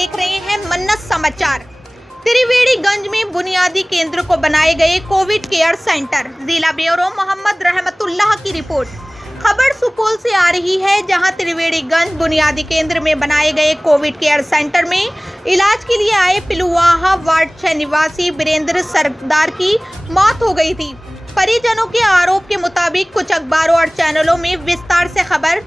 देख रहे हैं मन्नत समाचार। त्रिवेणीगंज में बुनियादी केंद्र को बनाए गए कोविड केयर सेंटर। जिला ब्यूरो मोहम्मद रहमतुल्लाह की रिपोर्ट। खबर सुपौल से आ रही है, जहां त्रिवेणीगंज बुनियादी केंद्र में बनाए गए कोविड केयर सेंटर में इलाज के लिए आए पिलुवाहा वार्ड 6 निवासी वीरेंद्र सरदार की मौत हो गई थी। परिजनों के आरोप के मुताबिक कुछ अखबारों और चैनलों में विस्तार से खबर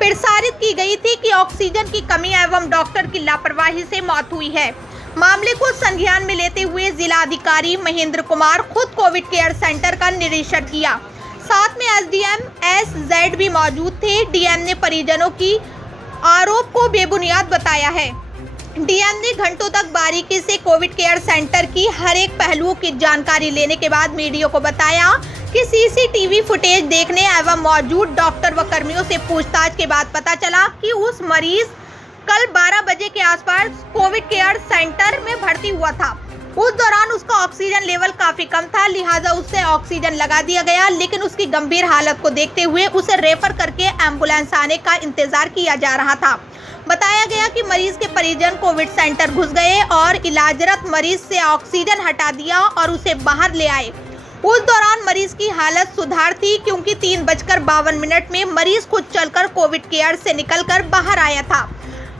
प्रसारित की गई थी कि ऑक्सीजन की कमी एवं डॉक्टर की लापरवाही से मौत हुई है। मामले को संज्ञान में लेते हुए जिला अधिकारी महेंद्र कुमार खुद कोविड केयर सेंटर का निरीक्षण किया। साथ में एसडीएम एसजेड भी मौजूद थे। डीएम ने परिजनों की आरोप को बेबुनियाद बताया है। डीएम ने घंटों तक बारीकी से कोविड केयर सेंटर की हर एक पहलुओं की जानकारी लेने के बाद मीडिया को बताया कि सीसीटीवी फुटेज देखने एवं मौजूद डॉक्टर व कर्मियों से पूछताछ के बाद पता चला कि उस मरीज कल 12 बजे के आसपास कोविड केयर सेंटर में भर्ती हुआ था। उस दौरान उसका ऑक्सीजन लेवल काफी कम था, लिहाजा उससे ऑक्सीजन लगा दिया गया, लेकिन उसकी गंभीर हालत को देखते हुए उसे रेफर करके एम्बुलेंस आने का इंतजार किया जा रहा था। बताया गया कि मरीज के परिजन कोविड सेंटर घुस गए और इलाजरत मरीज से ऑक्सीजन हटा दिया और उसे बाहर ले आए। उस दौरान मरीज की हालत सुधार थी, क्योंकि 3:52 में मरीज खुद चलकर कोविड केयर से निकलकर बाहर आया था।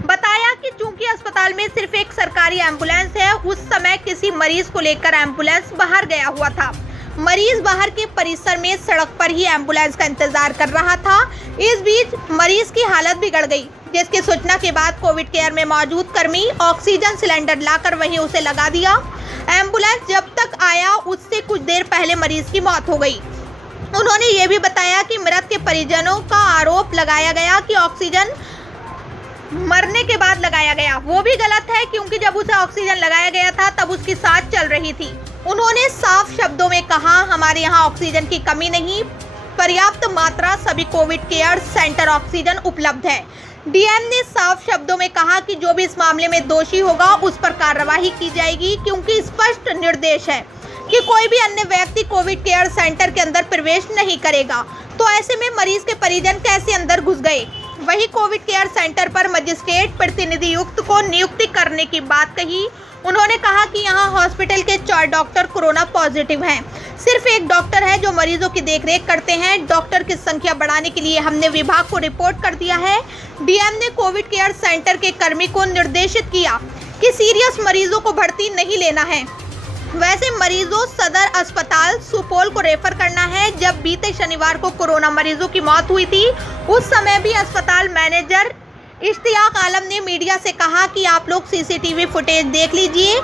बताया कि चूंकि अस्पताल में सिर्फ एक सरकारी एम्बुलेंस है, उस समय किसी मरीज को लेकर एम्बुलेंस बाहर गया हुआ था। मरीज बाहर के परिसर में सड़क पर ही एम्बुलेंस का इंतजार कर रहा था। इस बीच मरीज की हालत बिगड़ गई, जिसकी सूचना के बाद कोविड केयर में मौजूद कर्मी ऑक्सीजन सिलेंडर लाकर वहीं उसे लगा दिया। एम्बुलेंस जब तक आया उससे कुछ देर पहले मरीज की मौत हो गई। उन्होंने ये भी बताया कि मृत के परिजनों का आरोप लगाया गया कि ऑक्सीजन मरने के बाद लगाया गया, वो भी गलत है, क्योंकि जब उसे ऑक्सीजन लगाया गया था तब उसकी सांस चल रही थी। उन्होंने साफ शब्दों में कहा, हमारे यहाँ ऑक्सीजन की कमी नहीं, पर्याप्त मात्रा सभी कोविड केयर सेंटर ऑक्सीजन उपलब्ध है। डीएम ने साफ शब्दों में कहा कि जो भी इस मामले में दोषी होगा उस पर कार्रवाई की जाएगी, क्योंकि स्पष्ट निर्देश है कि कोई भी अन्य व्यक्ति कोविड केयर सेंटर के अंदर प्रवेश नहीं करेगा। तो ऐसे में मरीज के परिजन कैसे अंदर घुस गए? वही कोविड केयर सेंटर पर मजिस्ट्रेट प्रतिनिधि युक्त को नियुक्ति करने की बात कही। उन्होंने कहा कि यहाँ हॉस्पिटल के 4 डॉक्टर कोरोना पॉजिटिव हैं। सिर्फ एक डॉक्टर है जो मरीजों की देखरेख करते हैं। डॉक्टर की संख्या बढ़ाने के लिए हमने विभाग को रिपोर्ट कर दिया है। डीएम ने कोविड केयर सेंटर के कर्मी को निर्देशित किया कि सीरियस मरीजों को भर्ती नहीं लेना है। वैसे मरीजों सदर अस्पताल सुपौल को रेफर करना है। जब बीते शनिवार को कोरोना मरीजों की मौत हुई थी, उस समय भी अस्पताल मैनेजर इश्तियाक आलम ने मीडिया से कहा कि आप लोग सीसीटीवी फुटेज देख लीजिए,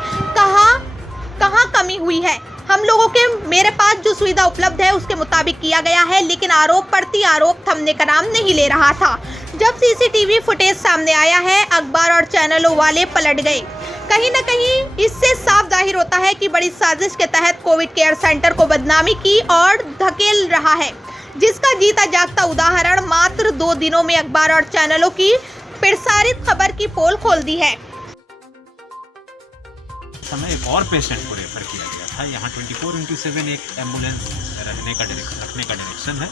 कहाँ कमी हुई है। हम लोगों के मेरे पास जो सुविधा उपलब्ध है उसके मुताबिक किया गया है, लेकिन आरोप प्रति आरोप थमने का नाम नहीं ले रहा था। जब सीसीटीवी फुटेज सामने आया है, अखबार और चैनलों वाले पलट गए। कहीं न कहीं इससे साफ जाहिर होता है कि बड़ी साजिश के तहत कोविड केयर सेंटर को बदनामी की और धकेल रहा है, जिसका जीता जागता उदाहरण मात्र 2 दिनों में अखबार और चैनलों की प्रसारित खबर की पोल खोल दी है। समय एक और पेशेंट को रेफर किया गया था। यहाँ 24/7 एक एम्बुलेंस रखने का डायरेक्शन है।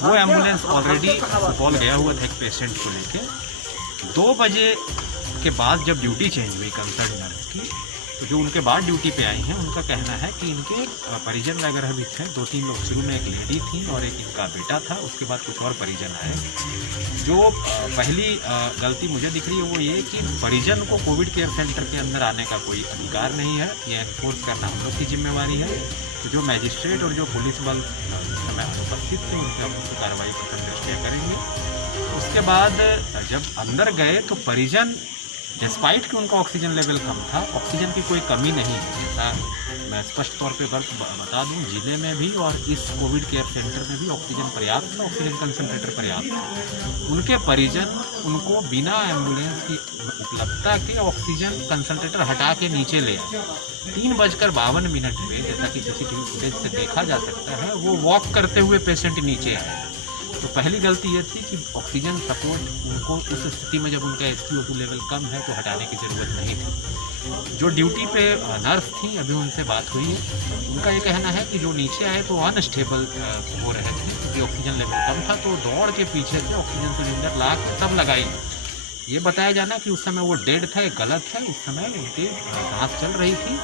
वो एम्बुलेंस ऑलरेडी सुपौल गया हुआ था एक पेशेंट को लेके। 2 बजे के बाद जब ड्यूटी चेंज हुई कंसर्न नर्स की, तो जो उनके बाद ड्यूटी पे आई हैं उनका कहना है कि इनके परिजन वगैरह भी थे। 2-3 लोग, शुरू में एक लेडी थी और एक इनका बेटा था, उसके बाद कुछ और परिजन आए। जो पहली गलती मुझे दिख रही है वो ये कि परिजन को कोविड केयर सेंटर के अंदर आने का कोई अधिकार नहीं है। ये एनफोर्स करना हम लोग की जिम्मेवारी है। तो जो मैजिस्ट्रेट और जो पुलिस बल समय अनुपस्थित थे उनके हम लोग कार्रवाई प्रथम दृष्टया करेंगे। उसके बाद जब अंदर गए तो परिजन, डिस्पाइट कि उनका ऑक्सीजन लेवल कम था, ऑक्सीजन की कोई कमी नहीं है। जैसा मैं स्पष्ट तौर पे बता दूं, जिले में भी और इस कोविड केयर सेंटर में भी ऑक्सीजन पर्याप्त था, ऑक्सीजन कंसंट्रेटर पर्याप्त था। उनके परिजन उनको बिना एम्बुलेंस की उपलब्धता के ऑक्सीजन कंसंट्रेटर हटा के नीचे ले आए। 3:52 पे, जैसा कि सीसीटीवी फुटेज से देखा जा सकता है, वो वॉक करते हुए पेशेंट नीचे आए। तो पहली गलती ये थी कि ऑक्सीजन सपोर्ट उनको उस स्थिति में जब उनका SpO2 लेवल कम है तो हटाने की ज़रूरत नहीं थी। जो ड्यूटी पे नर्स थी, अभी उनसे बात हुई है, उनका ये कहना है कि जो नीचे आए तो अनस्टेबल हो रहे थे, क्योंकि ऑक्सीजन लेवल कम था, तो दौड़ के पीछे से ऑक्सीजन सिलेंडर ला के तब लगाई। ये बताया जाना कि उस समय वो डेड था, गलत है। उस समय उनकी सांस चल रही थी।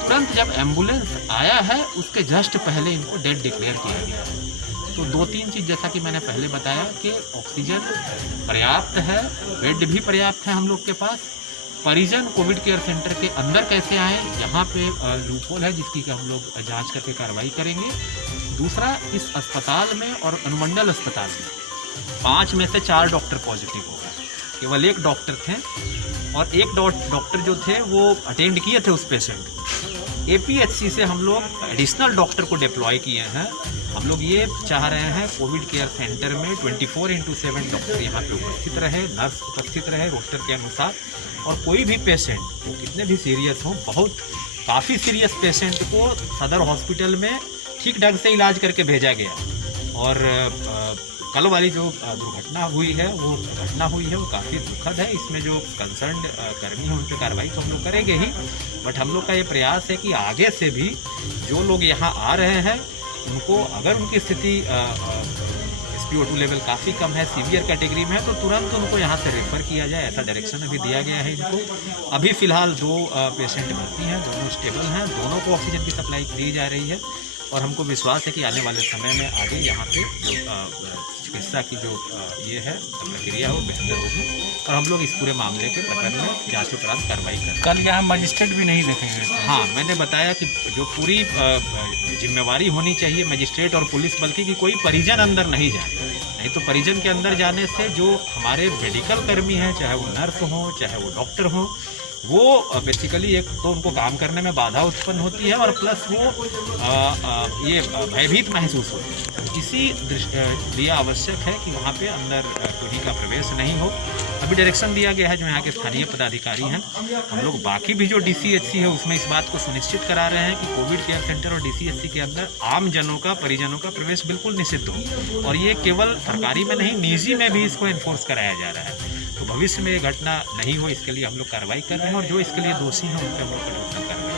तुरंत जब एम्बुलेंस आया है उसके जस्ट पहले इनको डेड डिक्लेयर किया गया है। तो 2-3 चीज़ जैसा कि मैंने पहले बताया कि ऑक्सीजन पर्याप्त है, बेड भी पर्याप्त है हम लोग के पास। परिजन कोविड केयर सेंटर के अंदर कैसे आए, यहाँ पे लूपहोल है जिसकी कि हम लोग जांच करके कार्रवाई करेंगे। दूसरा, इस अस्पताल में और अनुमंडल अस्पताल में 5 में से 4 डॉक्टर पॉजिटिव हो गए। केवल 1 डॉक्टर थे और 1 डॉक्टर जो थे वो अटेंड किए थे उस पेशेंट को। एपीएचसी से हम लोग एडिशनल डॉक्टर को डिप्लॉय किए हैं। हम लोग ये चाह रहे हैं कोविड केयर सेंटर में 24/7 डॉक्टर यहाँ पे उपस्थित रहे, नर्स उपस्थित रहे रोस्टर के अनुसार। और कोई भी पेशेंट, वो कितने भी सीरियस हों, बहुत काफ़ी सीरियस पेशेंट को सदर हॉस्पिटल में ठीक ढंग से इलाज करके भेजा गया। और कल वाली जो दुर्घटना हुई है, वो घटना हुई है, वो काफ़ी दुखद है। इसमें जो कंसर्न कर्मी है उन पर कार्रवाई तो हम लोग करेंगे ही, बट हम लोग का ये प्रयास है कि आगे से भी जो लोग यहाँ आ रहे हैं उनको, अगर उनकी स्थिति SpO2 लेवल काफ़ी कम है, सीवियर कैटेगरी में है, तो तुरंत उनको यहाँ से रेफर किया जाए। ऐसा डायरेक्शन अभी दिया गया है इनको। अभी फ़िलहाल 2 पेशेंट भर्ती हैं, दोनों स्टेबल हैं, दोनों को ऑक्सीजन की सप्लाई दी जा रही है। और हमको विश्वास है कि आने वाले समय में आगे यहाँ पे जो चिकित्सा की जो ये है प्रक्रिया है वो बेहतर होगी। और हम लोग इस पूरे मामले के प्रकरण में जांच उपरांत कार्रवाई करें। कल यहाँ मजिस्ट्रेट भी नहीं देखेंगे? हाँ, मैंने बताया कि जो पूरी जिम्मेवारी होनी चाहिए मजिस्ट्रेट और पुलिस बल की, कि कोई परिजन अंदर नहीं जाए। नहीं तो परिजन के अंदर जाने से जो हमारे मेडिकल कर्मी हैं, चाहे वो नर्स हों चाहे वो डॉक्टर हों, वो बेसिकली एक तो उनको काम करने में बाधा उत्पन्न होती है और प्लस वो ये भयभीत महसूस होती है। तो इसी लिए आवश्यक है कि वहाँ पे अंदर कोई का प्रवेश नहीं हो। अभी डायरेक्शन दिया गया है जो यहाँ के स्थानीय पदाधिकारी हैं। हम लोग बाकी भी जो DCHC है उसमें इस बात को सुनिश्चित करा रहे हैं कि कोविड केयर सेंटर और DCHC के अंदर आम जनों का, परिजनों का प्रवेश बिल्कुल निषिद्ध हो। और ये केवल सरकारी में नहीं, निजी में भी इसको इन्फोर्स कराया जा रहा है। तो भविष्य में ये घटना नहीं हो, इसके लिए हम लोग कार्रवाई कर रहे हैं और जो इसके लिए दोषी हैं उन पर हम लोग कठोर कार्रवाई